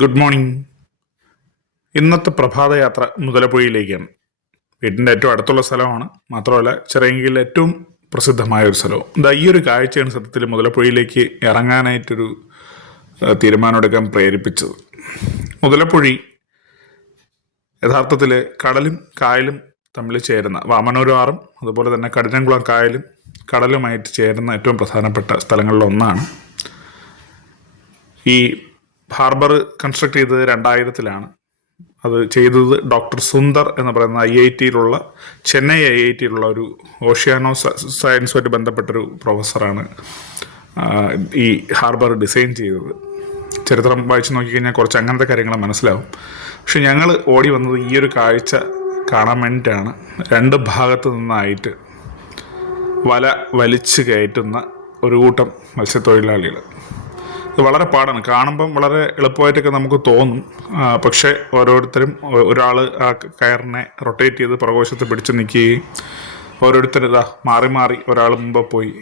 Good morning. ഇന്നത്തെ പ്രഭാതയാത്ര മുതലപ്പുഴയിലേക്കാണ്. വീട്ടിൻ്റെ ഏറ്റവും അടുത്തുള്ള സ്ഥലമാണ്. മാത്രമല്ല ചിറയൻകീഴിൽ ഏറ്റവും പ്രസിദ്ധമായ ഒരു സ്ഥലവും. ഈ ഒരു കാഴ്ചയാണ് സത്യത്തിൽ മുതലപ്പുഴയിലേക്ക് ഇറങ്ങാനായിട്ടൊരു തീരുമാനമെടുക്കാൻ പ്രേരിപ്പിച്ചത്. മുതലപ്പുഴി യഥാർത്ഥത്തിൽ കടലും കായലും തമ്മിൽ ചേരുന്ന, വാമനൂർ ആറും അതുപോലെ തന്നെ കഠിനംകുളം കായലും കടലുമായിട്ട് ചേരുന്ന ഏറ്റവും പ്രധാനപ്പെട്ട സ്ഥലങ്ങളിലൊന്നാണ്. ഈ ഹാർബർ കൺസ്ട്രക്ട് ചെയ്തത് 2000-ലാണ്. അത് ചെയ്തത് ഡോക്ടർ സുന്ദർ എന്ന് പറയുന്ന IIT-യിലുള്ള, ചെന്നൈ IIT-യിലുള്ള ഒരു ഓഷ്യാനോ സയൻസുമായിട്ട് ബന്ധപ്പെട്ടൊരു പ്രൊഫസറാണ് ഈ ഹാർബർ ഡിസൈൻ ചെയ്തത്. ചരിത്രം വായിച്ച് നോക്കിക്കഴിഞ്ഞാൽ കുറച്ച് അങ്ങനത്തെ കാര്യങ്ങൾ മനസ്സിലാവും. പക്ഷെ ഞങ്ങൾ ഓടി വന്നത് ഈ ഒരു കാഴ്ച കാണാൻ വേണ്ടിയിട്ടാണ്. 2 ഭാഗത്ത് നിന്നായിട്ട് വല വലിച്ചു കയറ്റുന്ന ഒരു കൂട്ടം മത്സ്യത്തൊഴിലാളികൾ. ഇത് വളരെ പാടാണ്. കാണുമ്പം വളരെ എളുപ്പമായിട്ടൊക്കെ നമുക്ക് തോന്നും. പക്ഷേ ഓരോരുത്തരും, ഒരാൾ ആ കയറിനെ റൊട്ടേറ്റ് ചെയ്ത് പുറകുവശത്ത് പിടിച്ച് നിൽക്കുകയും ഓരോരുത്തർ മാറി മാറി ഒരാൾ മുമ്പ് പോയി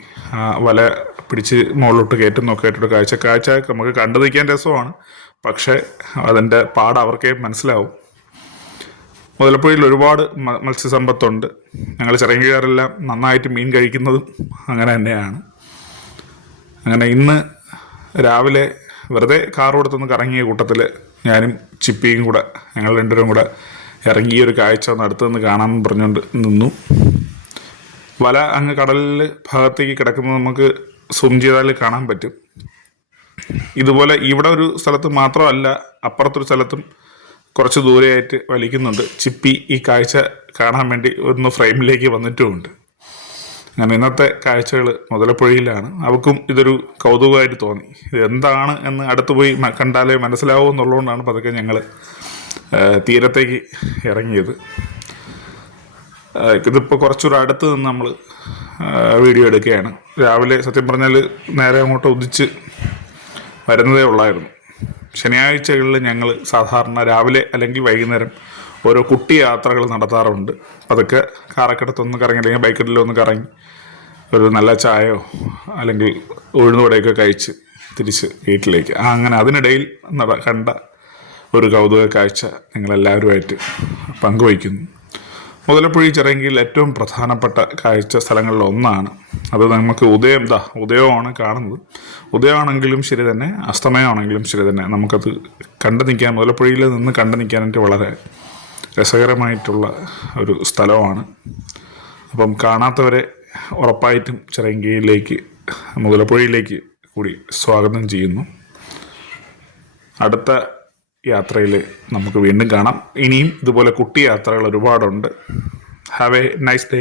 വല പിടിച്ച് മുകളിലോട്ട് കയറ്റുന്നൊക്കെ ആയിട്ടൊരു കാഴ്ച നമുക്ക് കണ്ടു നിൽക്കാൻ രസമാണ്. പക്ഷേ അതിൻ്റെ പാട് അവർക്കേ മനസ്സിലാവും. മുതലപ്പുഴയിൽ ഒരുപാട് മത്സ്യസമ്പത്തുണ്ട്. ഞങ്ങൾ ചിറയൻകീഴുകാരെല്ലാം നന്നായിട്ട് മീൻ കഴിക്കുന്നതും അങ്ങനെ തന്നെയാണ്. അങ്ങനെ ഇന്ന് രാവിലെ വെറുതെ കാർ കൊടുത്തൊന്ന് കറങ്ങിയ കൂട്ടത്തിൽ ഞാനും ചിപ്പിയും കൂടെ, ഞങ്ങൾ 2 കൂടെ ഇറങ്ങി ഒരു കാഴ്ച ഒന്ന് അടുത്തുനിന്ന് കാണാമെന്ന് പറഞ്ഞുകൊണ്ട് നിന്നു. വല അങ്ങ് കടലിൽ ഭാഗത്തേക്ക് കിടക്കുന്നത് നമുക്ക് സൂം ചെയ്താൽ കാണാൻ പറ്റും. ഇതുപോലെ ഇവിടെ ഒരു സ്ഥലത്ത് മാത്രമല്ല, അപ്പുറത്തൊരു സ്ഥലത്തും കുറച്ച് ദൂരെയായിട്ട് വലിക്കുന്നുണ്ട്. ചിപ്പി ഈ കാഴ്ച കാണാൻ വേണ്ടി ഒന്ന് ഫ്രെയിമിലേക്ക് വന്നിട്ടുമുണ്ട്. അങ്ങനെ ഇന്നത്തെ കാഴ്ചകൾ മുതലപ്പുഴയിലാണ്. അവൾക്കും ഇതൊരു കൗതുകമായിട്ട് തോന്നി. ഇത് എന്താണ് എന്ന് അടുത്ത് പോയി കണ്ടാലേ മനസ്സിലാവും എന്നുള്ളതുകൊണ്ടാണ് പതുക്കെ ഞങ്ങൾ തീരത്തേക്ക് ഇറങ്ങിയത്. ഇതിപ്പോൾ കുറച്ചുകൂടെ അടുത്ത് നിന്ന് നമ്മൾ വീഡിയോ എടുക്കുകയാണ്. രാവിലെ സത്യം പറഞ്ഞാൽ നേരെ അങ്ങോട്ട് ഉദിച്ച് വരുന്നതേ ഉള്ളായിരുന്നു. ശനിയാഴ്ചകളിൽ ഞങ്ങൾ സാധാരണ രാവിലെ അല്ലെങ്കിൽ വൈകുന്നേരം ഓരോ കുട്ടി യാത്രകൾ നടത്താറുണ്ട്. അതൊക്കെ കാറക്കടത്തൊന്ന് കറങ്ങി അല്ലെങ്കിൽ ബൈക്കിലൊന്ന് കറങ്ങി ഒരു നല്ല ചായയോ അല്ലെങ്കിൽ ഉഴുന്നുവടയൊക്കെ കഴിച്ച് തിരിച്ച് വീട്ടിലേക്ക്. അങ്ങനെ അതിനിടയിൽ കണ്ട ഒരു കൗതുക കാഴ്ച നിങ്ങളെല്ലാവരുമായിട്ട് പങ്കുവയ്ക്കുന്നു. മുതലപ്പുഴ ചിറയൻകീഴിൽ ഏറ്റവും പ്രധാനപ്പെട്ട കാഴ്ച സ്ഥലങ്ങളിൽ ഒന്നാണ്. അത് നമുക്ക് ഉദയമാണ് കാണുന്നത്. ഉദയമാണെങ്കിലും ശരി തന്നെ, അസ്തമയമാണെങ്കിലും ശരി തന്നെ, നമുക്കത് കണ്ടു നിൽക്കാൻ, മുതലപ്പുഴയിൽ നിന്ന് കണ്ടു നിൽക്കാനായിട്ട് വളരെ രസകരമായിട്ടുള്ള ഒരു സ്ഥലമാണ്. അപ്പം കാണാത്തവരെ ഉറപ്പായിട്ടും ചിറയൻകീഴിലേക്ക്, മുതലപ്പുഴയിലേക്ക് കൂടി സ്വാഗതം ചെയ്യുന്നു. അടുത്ത യാത്രയിൽ നമുക്ക് വീണ്ടും കാണാം. ഇനിയും ഇതുപോലെ കുട്ടി യാത്രകൾ ഒരുപാടുണ്ട്. Have A nice day.